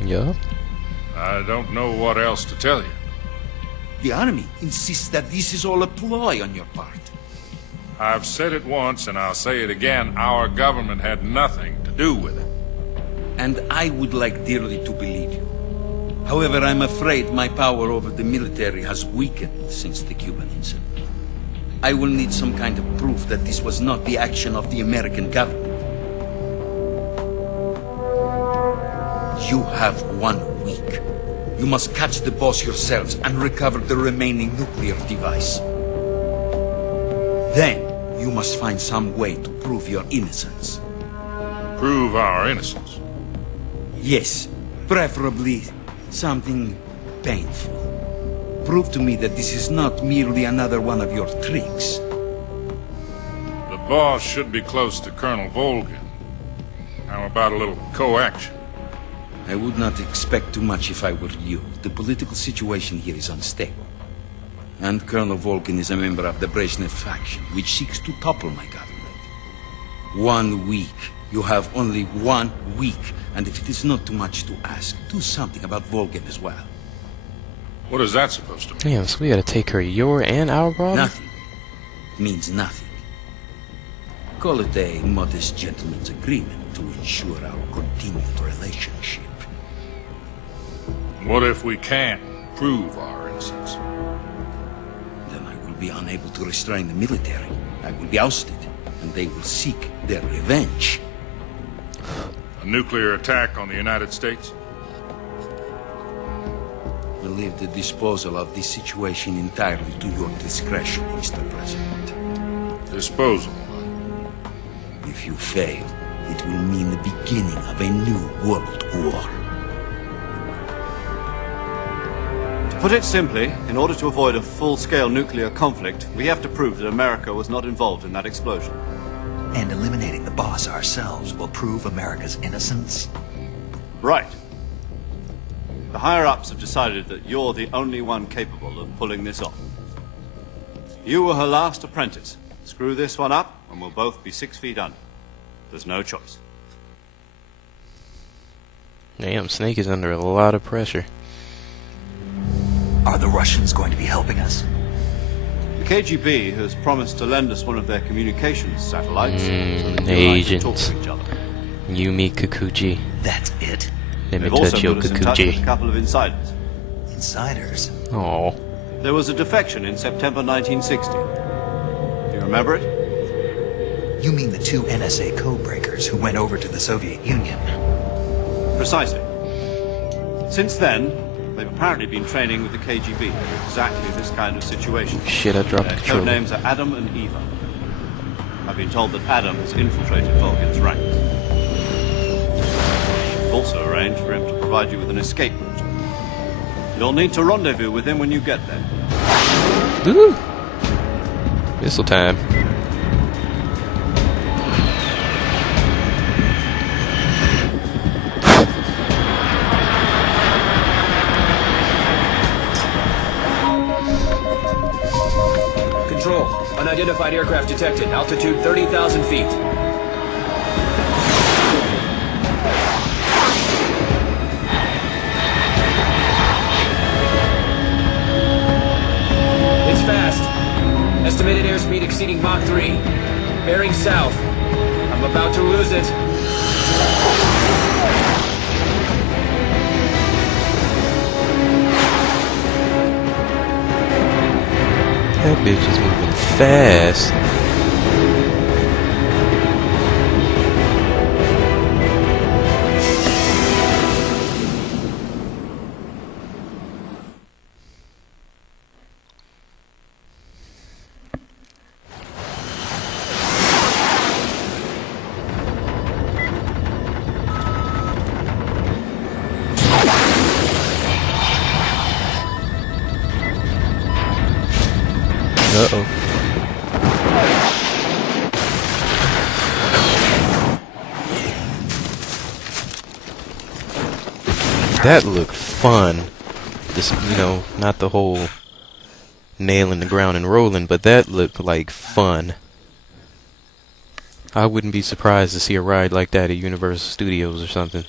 Major? Yeah. I don't know what else to tell you. The army insists that this is all a ploy on your part. I've said it once, and I'll say it again. Our government had nothing to do with it. And I would like dearly to believe you. However, I'm afraid my power over the military has weakened since the Cuban incident. I will need some kind of proof that this was not the action of the American government. You have 1 week. You must catch the boss yourselves and recover the remaining nuclear device. Then, you must find some way to prove your innocence. Prove our innocence. Yes, preferably something painful. Prove to me that this is not merely another one of your tricks. The boss should be close to Colonel Volgin. How about a little coaction? I would not expect too much if I were you. The political situation here is unstable. And Colonel Volgin is a member of the Brezhnev faction, which seeks to topple my government. 1 week. You have only 1 week. And if it is not too much to ask, do something about Volgin as well. What is that supposed to mean? Damn, so we gotta take care of your and our problem? Nothing. Means nothing. Call it a modest gentleman's agreement to ensure our continued relationship. What if we can't prove our innocence? Then I will be unable to restrain the military. I will be ousted, and they will seek their revenge. A nuclear attack on the United States? I leave the disposal of this situation entirely to your discretion, Mr. President. Disposal. If you fail, it will mean the beginning of a new world war. To put it simply, in order to avoid a full-scale nuclear conflict, we have to prove that America was not involved in that explosion. And eliminating the boss ourselves will prove America's innocence? Right. The higher-ups have decided that you're the only one capable of pulling this off. You were her last apprentice. Screw this one up, and we'll both be 6 feet under. There's no choice. Damn, Snake is under a lot of pressure. Are the Russians going to be helping us? The KGB has promised to lend us one of their communications satellites so that you and I can agents. talk to each other. Yumi Kikuchi. That's it? Let me They've also touch your put us in touch with a Kikuchi. couple of insiders. Insiders? Oh. There was a defection in September 1960. Do you remember it? You mean the 2 NSA codebreakers who went over to the Soviet Union? Precisely. Since then, they've apparently been training with the KGB for exactly this kind of situation. Shit, I dropped Their the code controller. names are Adam and Eva. I've been told that Adam has infiltrated Volgin's ranks. I've also arranged for him to provide you with an escape route. You'll need to rendezvous with him when you get there. Woo! Missile time. Control. Unidentified aircraft detected. Altitude 30,000 feet. It's fast. Estimated airspeed exceeding Mach 3. Bearing south. I'm about to lose it. That bitch is moving fast. Uh-oh. That looked fun. Just, you know, not the whole nailing the ground and rolling, but that looked like fun. I wouldn't be surprised to see a ride like that at Universal Studios or something.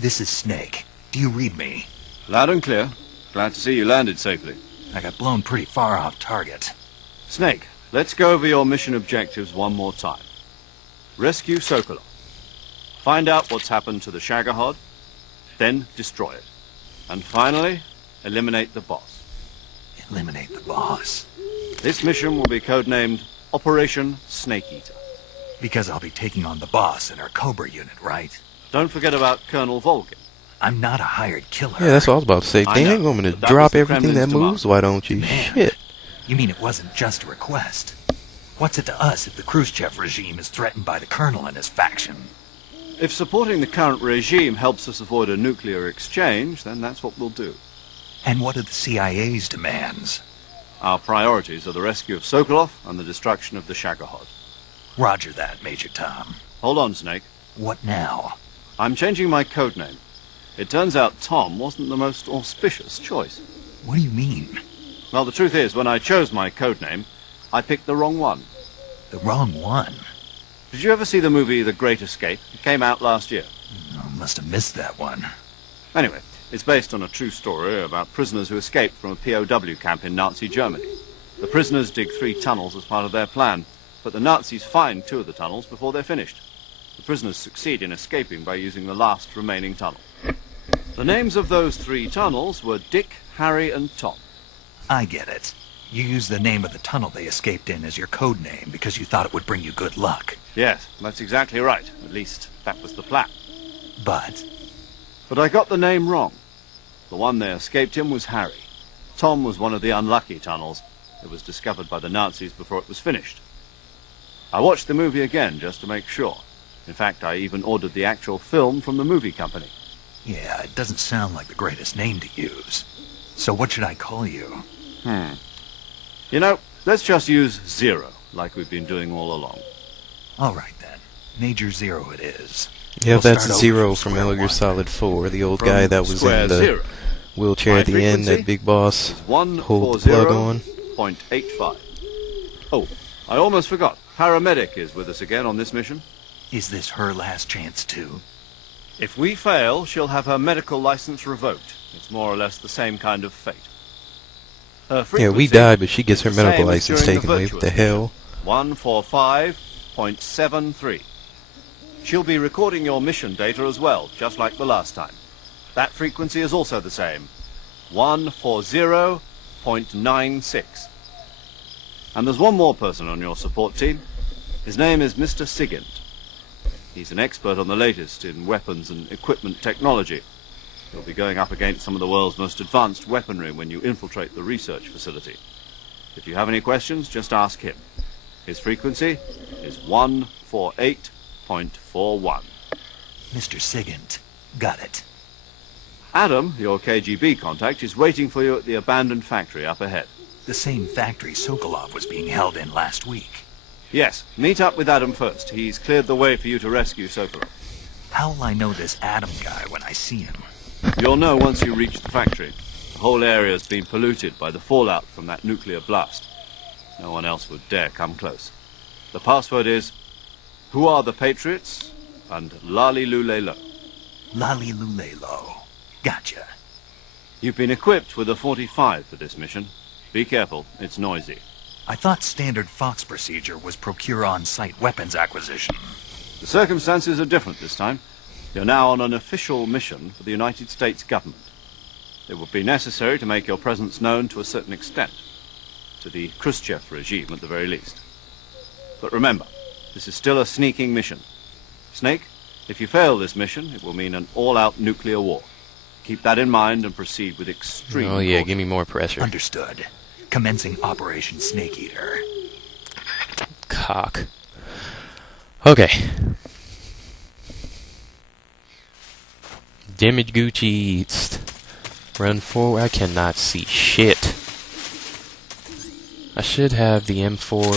This is Snake. Do you read me? Loud and clear. Glad to see you landed safely. I got blown pretty far off target. Snake, let's go over your mission objectives one more time. Rescue Sokolov. Find out what's happened to the Shagohod, then destroy it. And finally, eliminate the boss. Eliminate the boss. This mission will be codenamed Operation Snake Eater. Because I'll be taking on the boss in our Cobra unit, right? Don't forget about Colonel Volgin. I'm not a hired killer. Yeah, that's what I was about to say. I Dang, know, want me to but that drop was the everything that Kremlin's moves? demand. Why don't you? Man. Shit. You mean it wasn't just a request? What's it to us if the Khrushchev regime is threatened by the Colonel and his faction? If supporting the current regime helps us avoid a nuclear exchange, then that's what we'll do. And what are the CIA's demands? Our priorities are the rescue of Sokolov and the destruction of the Shagohod. Roger that, Major Tom. Hold on, Snake. What now? I'm changing my codename. It turns out Tom wasn't the most auspicious choice. What do you mean? Well, the truth is, when I chose my codename, I picked the wrong one. The wrong one? Did you ever see the movie The Great Escape? It came out last year. Oh, must have missed that one. Anyway, it's based on a true story about prisoners who escaped from a POW camp in Nazi Germany. The prisoners dig 3 tunnels as part of their plan, but the Nazis find 2 of the tunnels before they're finished. The prisoners succeed in escaping by using the last remaining tunnel. The names of those 3 tunnels were Dick, Harry, and Tom. I get it. You used the name of the tunnel they escaped in as your code name because you thought it would bring you good luck. Yes, that's exactly right. At least, that was the plan. But But I got the name wrong. The one they escaped in was Harry. Tom was one of the unlucky tunnels. It was discovered by the Nazis before it was finished. I watched the movie again just to make sure. In fact, I even ordered the actual film from the movie company. yeah, it doesn't sound like the greatest name to use. So what should I call you? You know, let's just use Zero, like we've been doing all along. All right then. Major Zero it is. Yeah, We'll that's start over Zero from from square Metal Gear one. Solid 4, the old From guy that was square in the zero. wheelchair My at the end, that frequency big boss. is Hold the plug on. 140.85. Oh, I almost forgot. Paramedic is with us again on this mission. Is this her last chance too? If we fail, she'll have her medical license revoked. It's more or less the same kind of fate. Her Yeah, we frequency died, but she gets her is the medical same as license during taken away. What the virtual hell? 145.73. She'll be recording your mission data as well, just like the last time. That frequency is also the same. 140.96. And there's one more person on your support team. His name is Mr. Sigint. He's an expert on the latest in weapons and equipment technology. You'll be going up against some of the world's most advanced weaponry when you infiltrate the research facility. If you have any questions, just ask him. His frequency is 148.41. Mr. Sigint. Got it. Adam, your KGB contact, is waiting for you at the abandoned factory up ahead. The same factory Sokolov was being held in last week. Yes, meet up with Adam first. He's cleared the way for you to rescue Sokolov. How will I know this Adam guy when I see him? You'll know once you reach the factory. The whole area's been polluted by the fallout from that nuclear blast. No one else would dare come close. The password is, "Who are the Patriots?" and "Lali Lule Lo." Lali Lulelo. Gotcha. You've been equipped with a 45 for this mission. Be careful, it's noisy. I thought standard Fox procedure was procure on-site weapons acquisition. The circumstances are different this time. You're now on an official mission for the United States government. It would be necessary to make your presence known to a certain extent. To the Khrushchev regime, at the very least. But remember, this is still a sneaking mission. Snake, if you fail this mission, it will mean an all-out nuclear war. Keep that in mind and proceed with extreme Oh yeah, caution. give me more pressure. Understood. Commencing Operation Snake Eater. Cock. Okay. Damage Gucci East. Run forward. I cannot see shit. I should have the M4